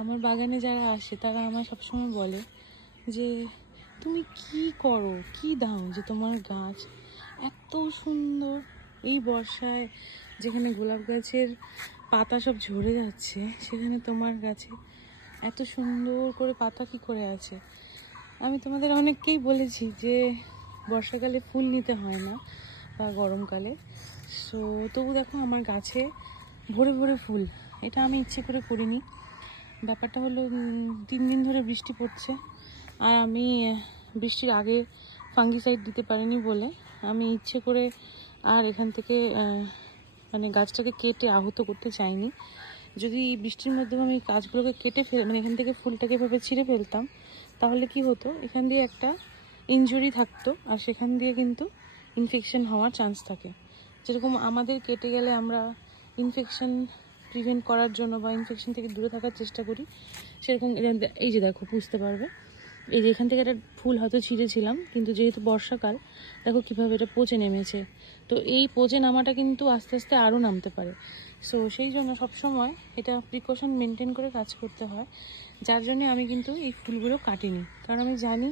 আমার বাগানে যারা আসে তারা আমায় সবসময় বলে যে তুমি কি করো, কি দাও যে তোমার গাছ এত সুন্দর। এই বর্ষায় যেখানে গোলাপ গাছের পাতা সব ঝরে যাচ্ছে, সেখানে তোমার গাছে এত সুন্দর করে পাতা কি করে আছে। আমি তোমাদের অনেককেই বলেছি যে বর্ষাকালে ফুল নিতে হয় না বা গরমকালে, সো তবু দেখো আমার গাছে ভরে ভরে ফুল। এটা আমি ইচ্ছে করে করিনি। ব্যাপারটা হলো 3 দিন ধরে বৃষ্টি পড়ছে, আর আমি বৃষ্টির আগে ফাঙ্গিসাইড দিতে পারিনি বলে আমি ইচ্ছে করে আর এখান থেকে মানে গাছটাকে কেটে আহত করতে চাইনি। যদি বৃষ্টির মাধ্যমে আমি গাছগুলোকে কেটে মানে এখান থেকে ফুলটাকে এভাবে ছিঁড়ে ফেলতাম, তাহলে কি হতো, এখান দিয়ে একটা ইনজুরি থাকতো, আর সেখান দিয়ে কিন্তু ইনফেকশন হওয়ার চান্স থাকে। যেরকম আমাদের কেটে গেলে আমরা ইনফেকশন প্রিভেন্ট করার জন্য বা ইনফেকশন থেকে দূরে থাকার চেষ্টা করি, সেরকম এই যে দেখো বুঝতে পারবে, এই যে এখান থেকে একটা ফুল হয়তো ছিঁড়েছিলাম, কিন্তু যেহেতু বর্ষাকাল দেখো কীভাবে এটা পচে নেমেছে। তো এই পচে নামাটা কিন্তু আস্তে আস্তে আরও নামতে পারে। সো সেই জন্য সবসময় এটা প্রিকশন মেনটেন করে কাজ করতে হয়, যার জন্য আমি কিন্তু এই ফুলগুলো কাটিনি। কারণ আমি জানি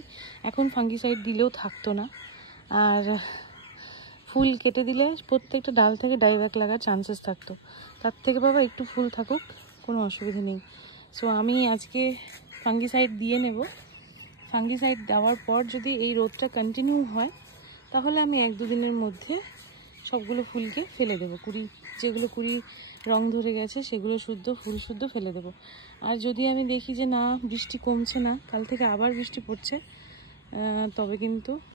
এখন ফাঙ্গিসাইড দিলেও থাকতো না, আর ফুল কেটে দিলে প্রত্যেকটা ডাল থেকে ডাইব্যাক লাগার চান্সেস থাকতো। তার থেকে বাবা একটু ফুল থাকুক, কোনো অসুবিধা নেই। সো আমি আজকে ফাঙ্গিসাইড দিয়ে নেব। ফাঙ্গিসাইড দেওয়ার পর যদি এই রোদটা কন্টিনিউ হয়, তাহলে আমি 1-2 দিনের মধ্যে সবগুলো ফুলকে ফেলে দেবো। যেগুলো কুড়ি রং ধরে গেছে সেগুলো ফুল শুদ্ধ ফেলে দেবো। আর যদি আমি দেখি যে না, বৃষ্টি কমছে না, কাল থেকে আবার বৃষ্টি পড়ছে, তবে কিন্তু